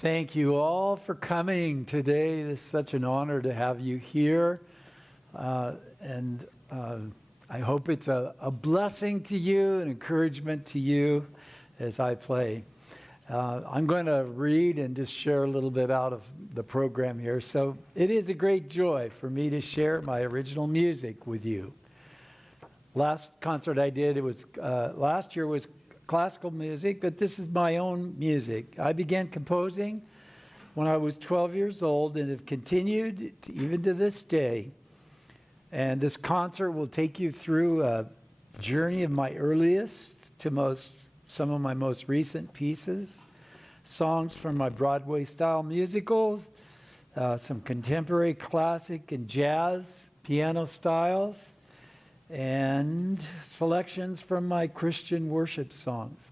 Thank you all for coming today. It's such an honor to have you here. And I hope it's a blessing to you, an encouragement to you as I play. I'm going to read and just share a little bit out of the program here. So it is a great joy for me to share my original music with you. Last concert I did, last year was classical music, but this is my own music. I began composing when I was 12 years old and have continued even to this day. And this concert will take you through a journey of my earliest to some of my most recent pieces, songs from my Broadway-style musicals, some contemporary classic and jazz, piano styles, and selections from my Christian worship songs.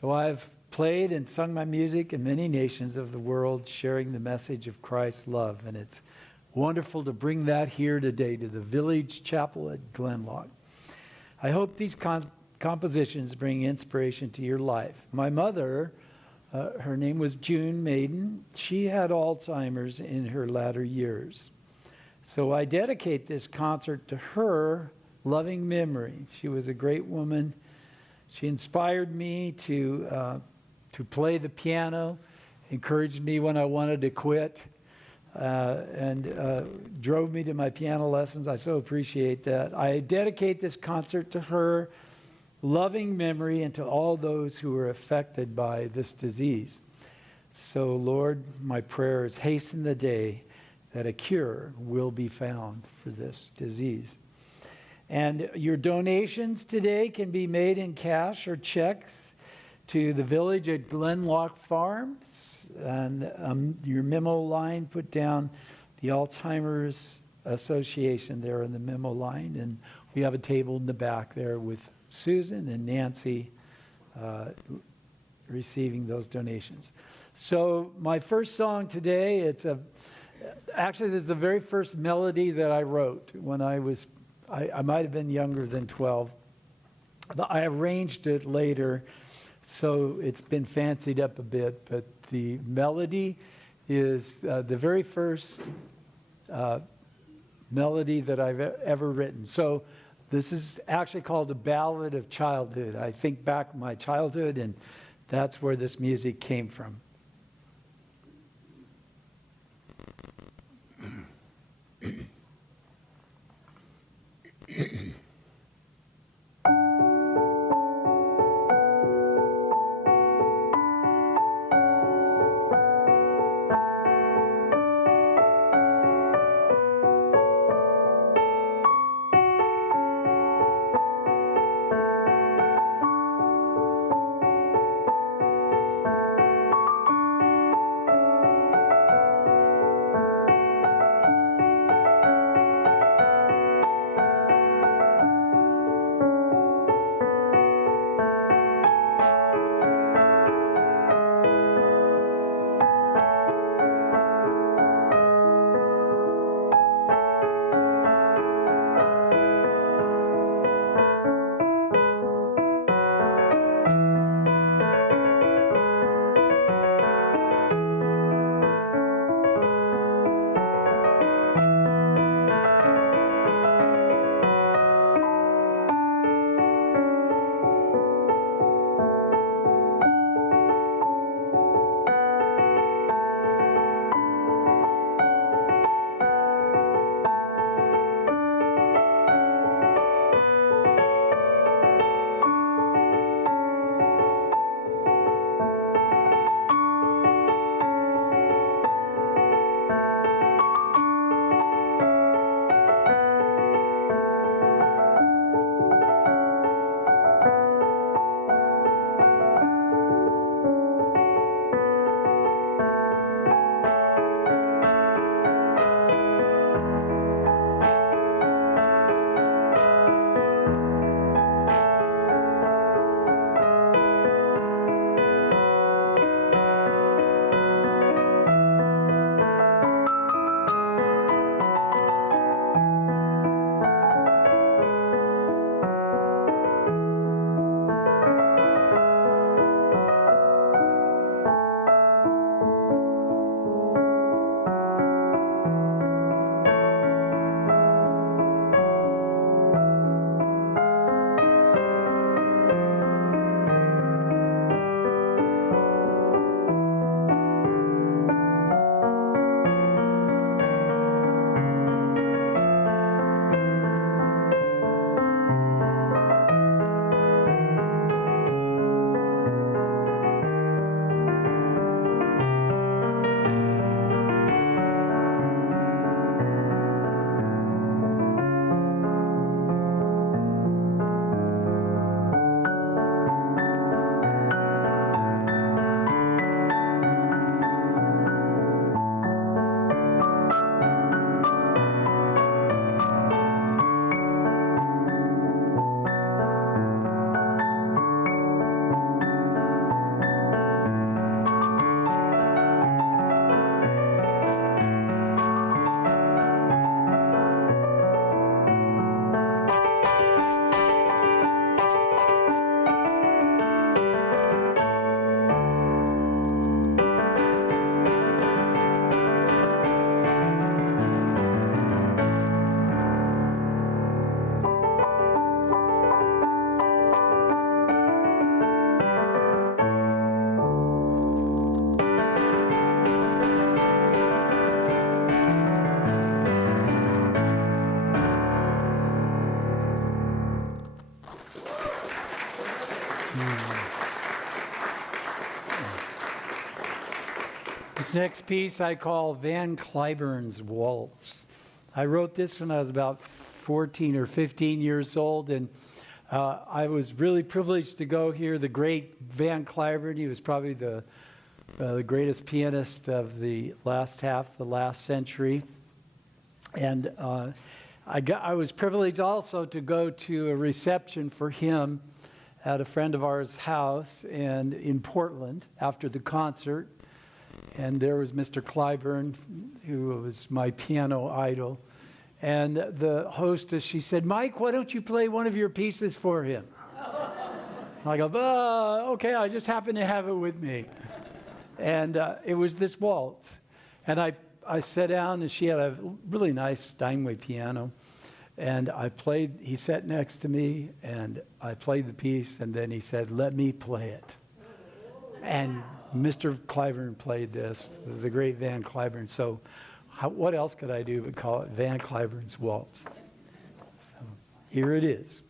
So I've played and sung my music in many nations of the world, sharing the message of Christ's love. And it's wonderful to bring that here today to the Village Chapel at Gleannloch. I hope these compositions bring inspiration to your life. My mother, her name was June Maiden. She had Alzheimer's in her latter years. So I dedicate this concert to her loving memory. She was a great woman. She inspired me to play the piano, encouraged me when I wanted to quit, and drove me to my piano lessons. I so appreciate that. I dedicate this concert to her loving memory and to all those who were affected by this disease. So, Lord, my prayer is hasten the day that a cure will be found for this disease. And your donations today can be made in cash or checks to the village at Gleannloch Farms. And your memo line, put down the Alzheimer's Association there in the memo line. And we have a table in the back there with Susan and Nancy receiving those donations. So my first song today, actually, this is the very first melody that I wrote when I might have been younger than 12. But I arranged it later, so it's been fancied up a bit. But the melody is the very first melody that I've ever written. So this is actually called a ballad of childhood. I think back my childhood, and that's where this music came from. This next piece I call Van Cliburn's Waltz. I wrote this when I was about 14 or 15 years old, and I was really privileged to go hear the great Van Cliburn. He was probably the greatest pianist of the last half, the last century. And I was privileged also to go to a reception for him at a friend of ours' house and in Portland after the concert. And there was Mr. Cliburn, who was my piano idol. And the hostess, she said, "Mike, why don't you play one of your pieces for him?" I go, okay, I just happen to have it with me. And it was this waltz. And I sat down, and she had a really nice Steinway piano. And I played, he sat next to me, and I played the piece, and then he said, "Let me play it." And Mr. Cliburn played this, the great Van Cliburn. So what else could I do but call it Van Cliburn's Waltz? So here it is.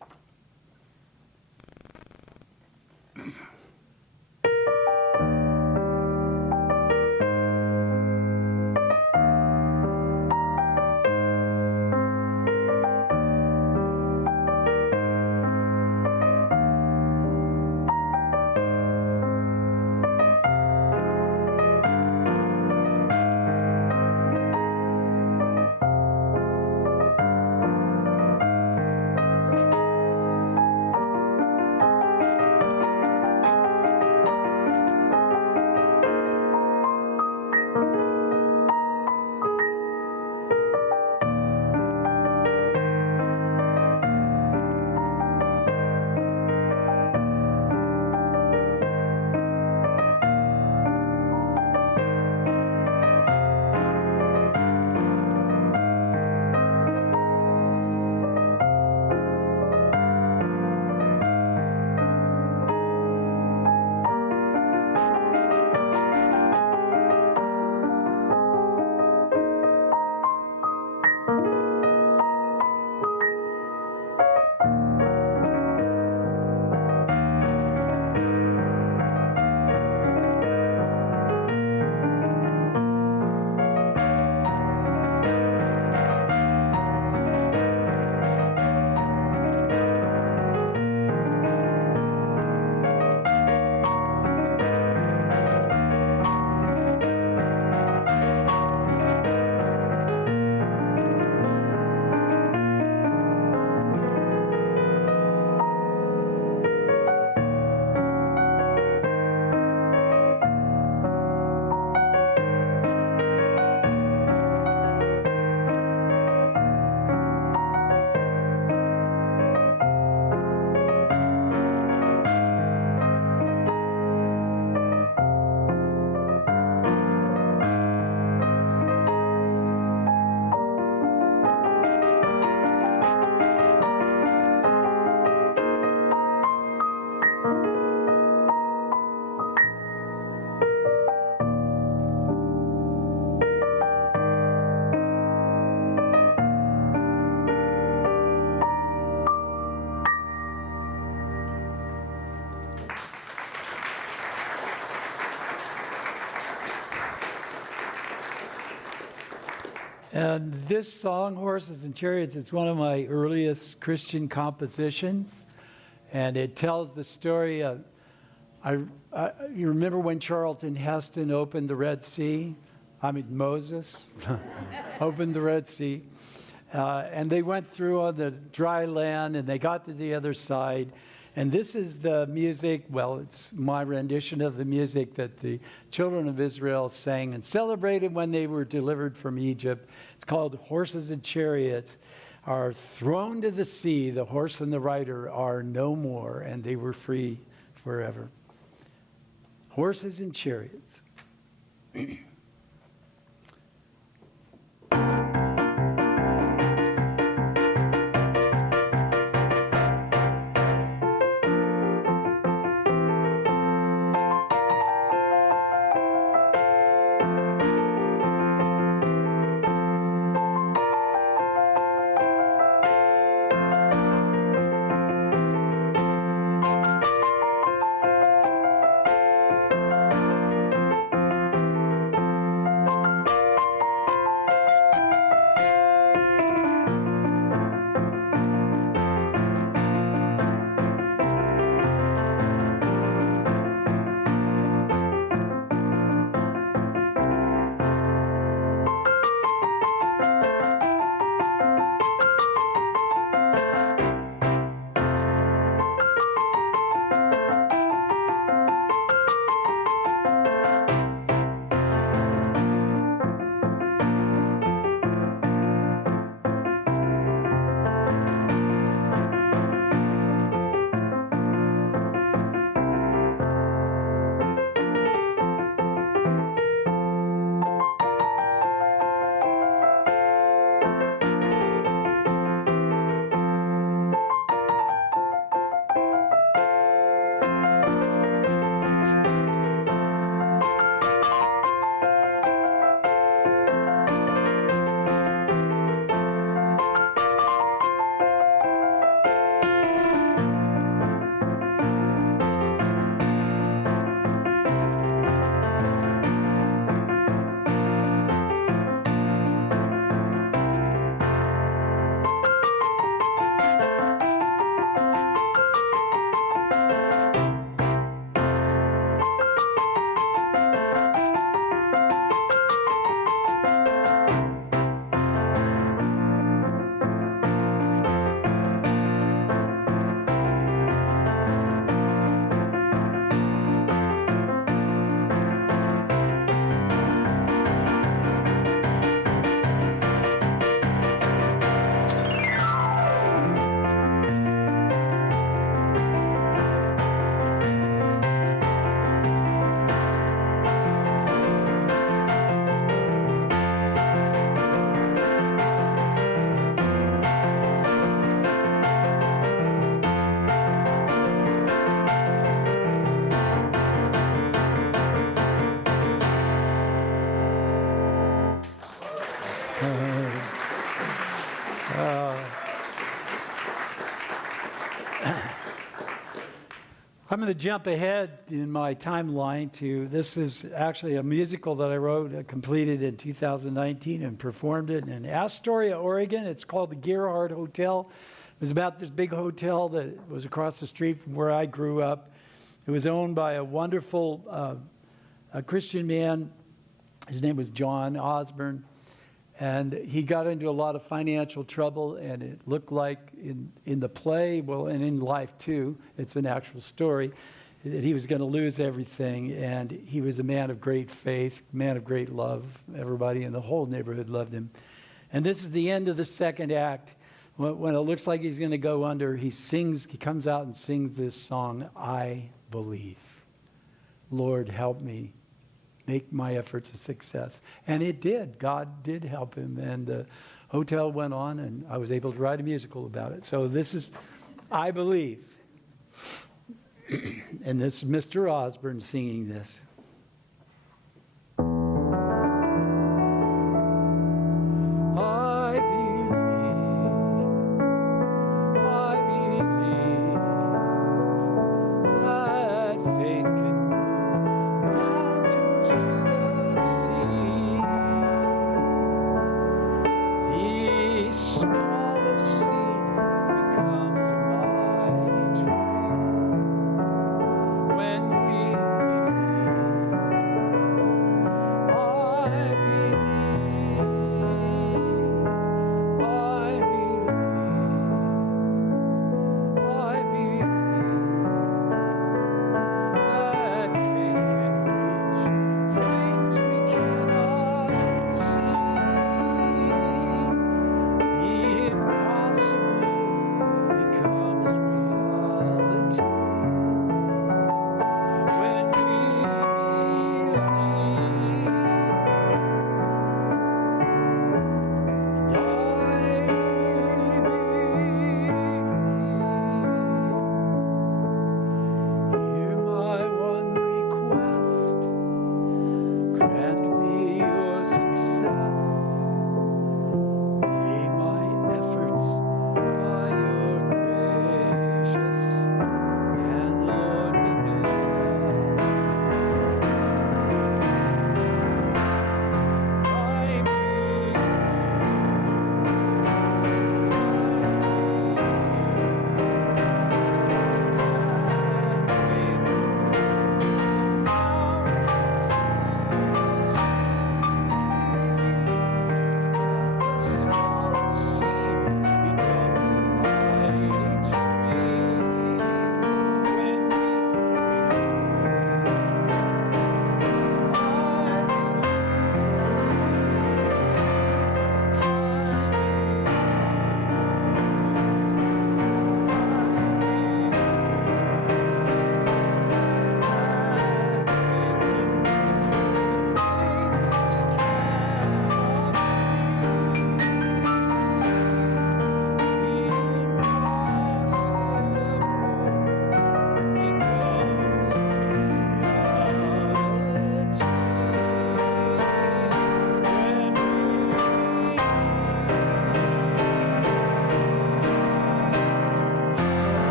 And this song, Horses and Chariots, is one of my earliest Christian compositions. And it tells the story of, you remember when Charlton Heston opened the Red Sea? Moses opened the Red Sea. And they went through on the dry land, and they got to the other side. And this is the music, well, it's my rendition of the music that the children of Israel sang and celebrated when they were delivered from Egypt. It's called Horses and Chariots are thrown to the sea. The horse and the rider are no more, and they were free forever. Horses and Chariots. I'm going to jump ahead in my timeline to, this is actually a musical that I wrote, completed in 2019 and performed it in Astoria, Oregon. It's called the Gerhardt Hotel. It was about this big hotel that was across the street from where I grew up. It was owned by a wonderful a Christian man. His name was John Osborne. And he got into a lot of financial trouble, and it looked like in the play, well, and in life too, it's an actual story, that he was going to lose everything. And he was a man of great faith, man of great love. Everybody in the whole neighborhood loved him. And this is the end of the second act. When it looks like he's going to go under, he comes out and sings this song, I Believe. Lord, help me. Make my efforts a success. And it did. God did help him. And the hotel went on, and I was able to write a musical about it. So this is I Believe. And this is Mr. Osborne singing this.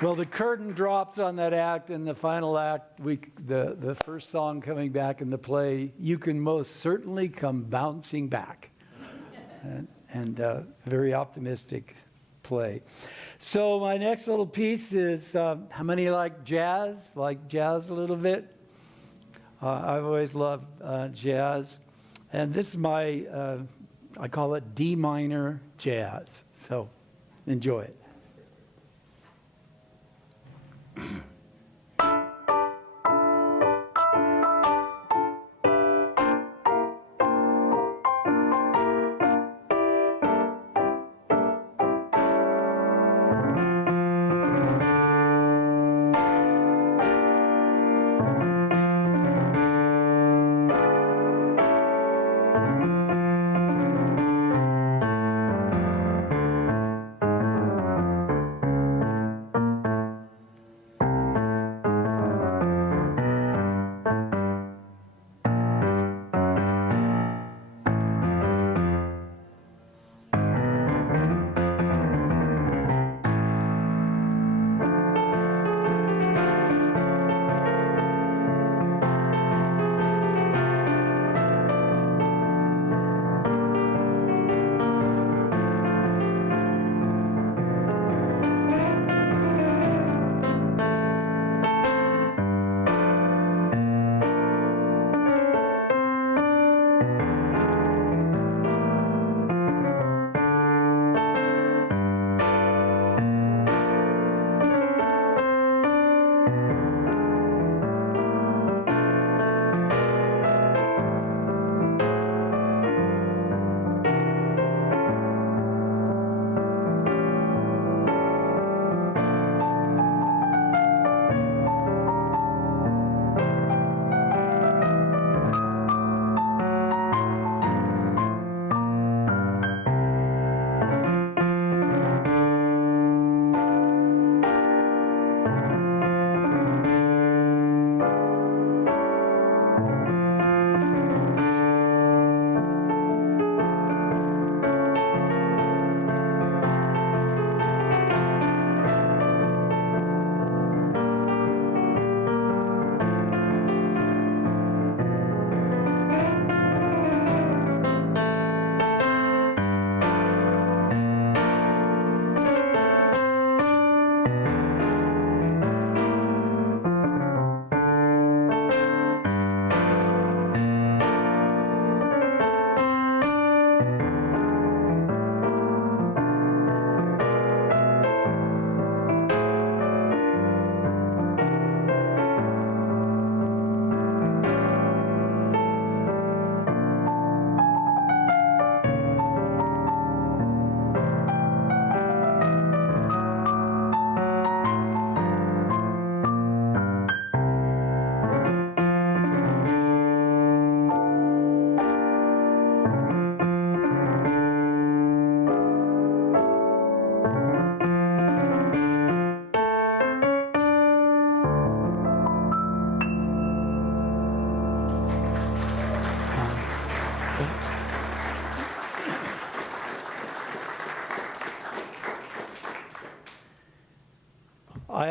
Well, the curtain drops on that act, and the final act, the first song coming back in the play, You Can Most Certainly Come Bouncing Back. and very optimistic play. So my next little piece is, how many like jazz? Like jazz a little bit? I've always loved jazz. And this is my, I call it D minor jazz. So enjoy it.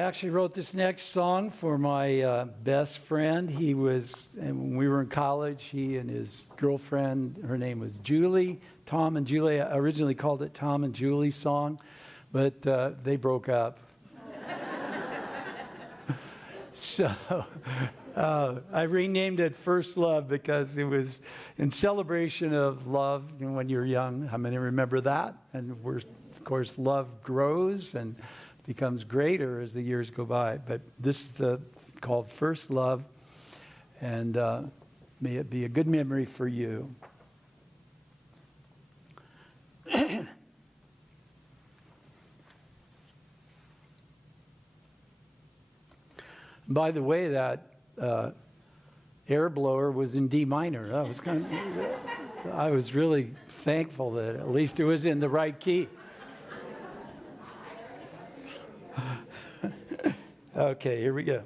actually wrote this next song for my best friend. And when we were in college, he and his girlfriend, her name was Julie, Tom and Julie. I originally called it Tom and Julie's song, but they broke up. So I renamed it First Love because it was in celebration of love, when you're young. How many remember that? And of course, love grows and becomes greater as the years go by. But this is called First Love, and may it be a good memory for you. By the way, that air blower was in D minor. That was I was really thankful that at least it was in the right key. Okay, here we go.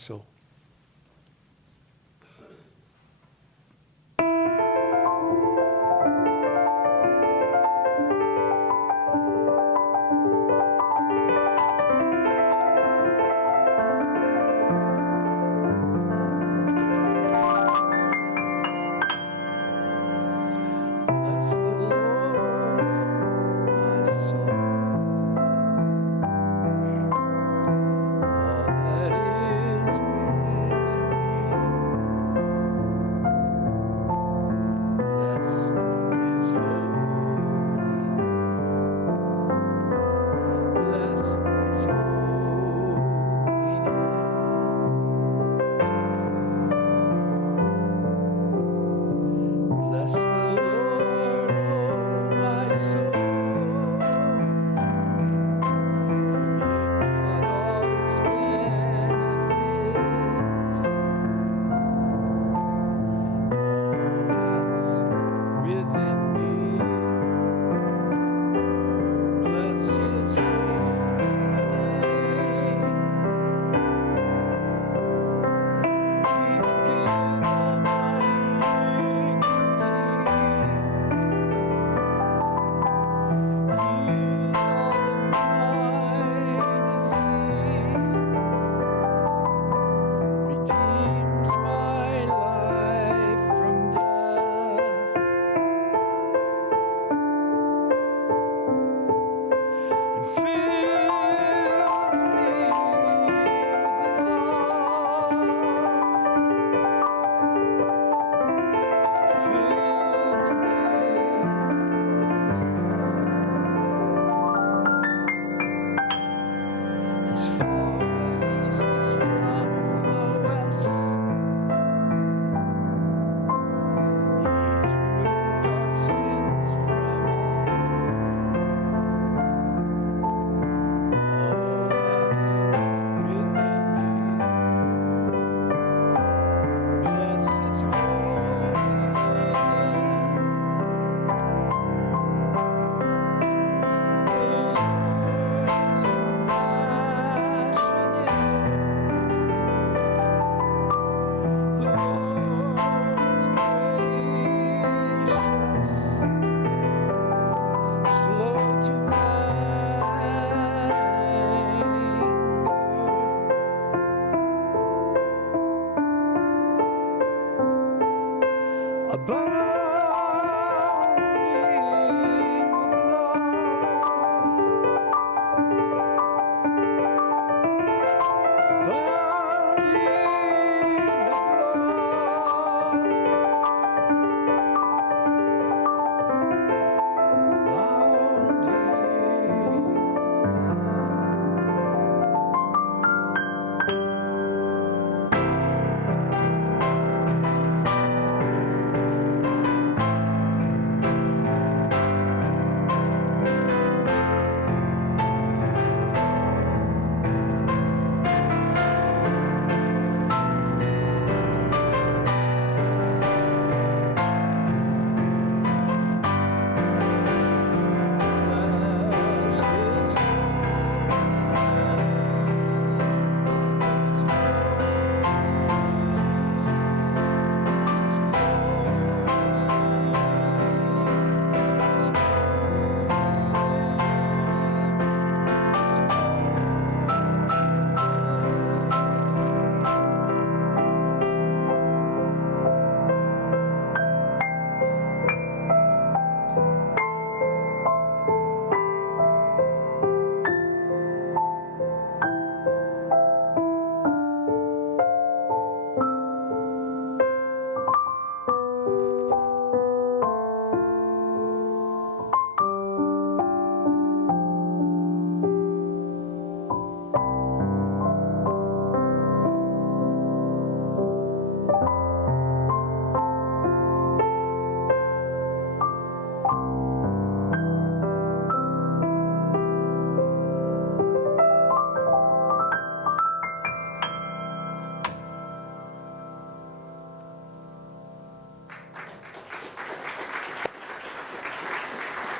soul.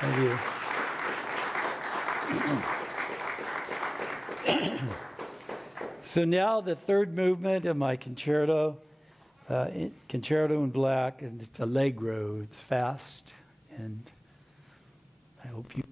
Thank you. So now the third movement of my concerto, concerto in black, and it's allegro, it's fast, and I hope you...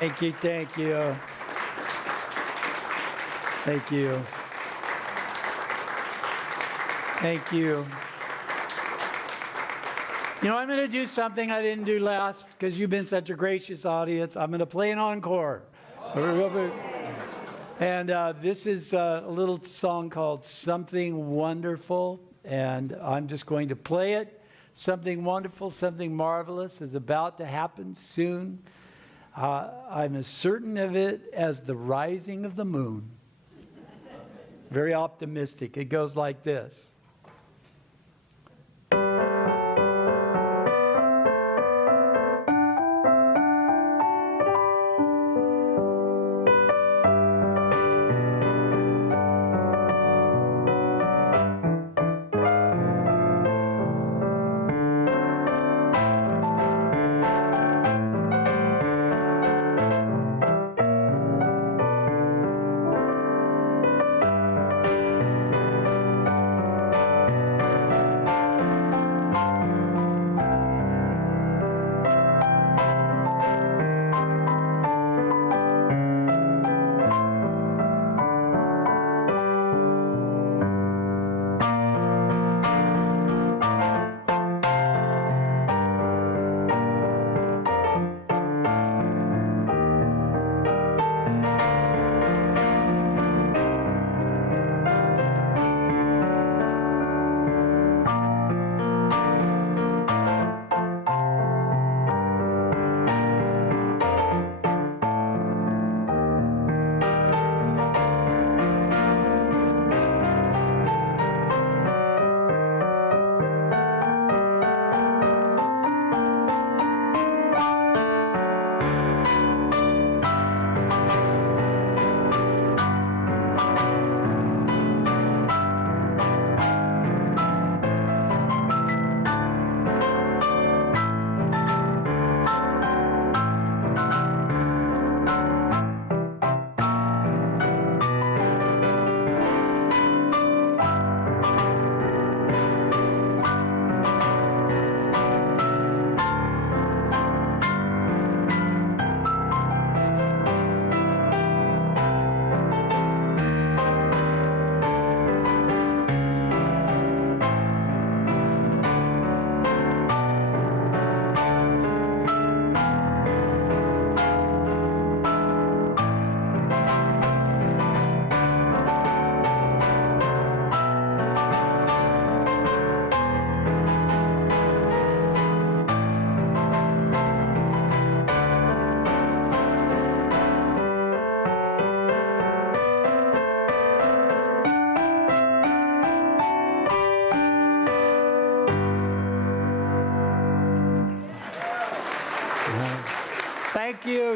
Thank you, thank you. Thank you. Thank you. You know, I'm going to do something I didn't do last because you've been such a gracious audience. I'm going to play an encore. And this is a little song called Something Wonderful, and I'm just going to play it. Something wonderful, something marvelous is about to happen soon. I'm as certain of it as the rising of the moon. Very optimistic. It goes like this.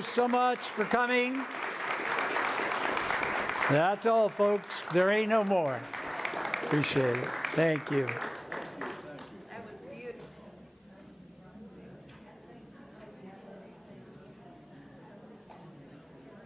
so much for coming. That's all, folks. There ain't no more. Appreciate it. Thank you.